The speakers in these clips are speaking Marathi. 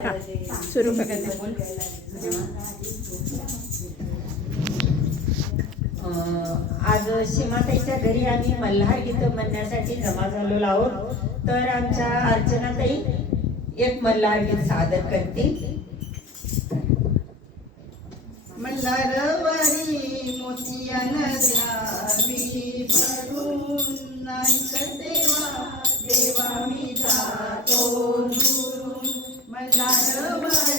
सुरू आज सीमाताईच्या घरी आम्ही मल्हार गीत म्हणण्यासाठी जमा झालेलो आहोत. तर आमच्या अर्चनाताई एक मल्हार गीत सादर करतील. मल्हार वारी मोतिया नद्या भरून देवा देवा मी जातो. വല്ലാതെ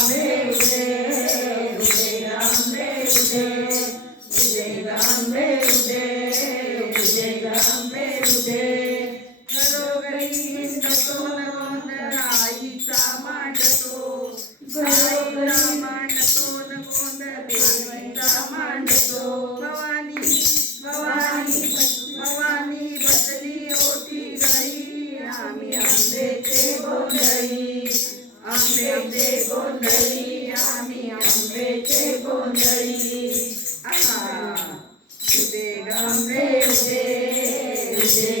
Amen. Christmas.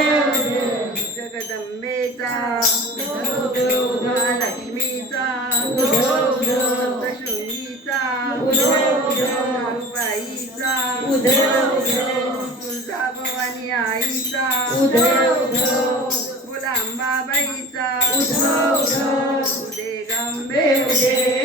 उधळव तुझा भवानी आईचा उधळव गुलाम बाबाईचा उदे गांबे उदे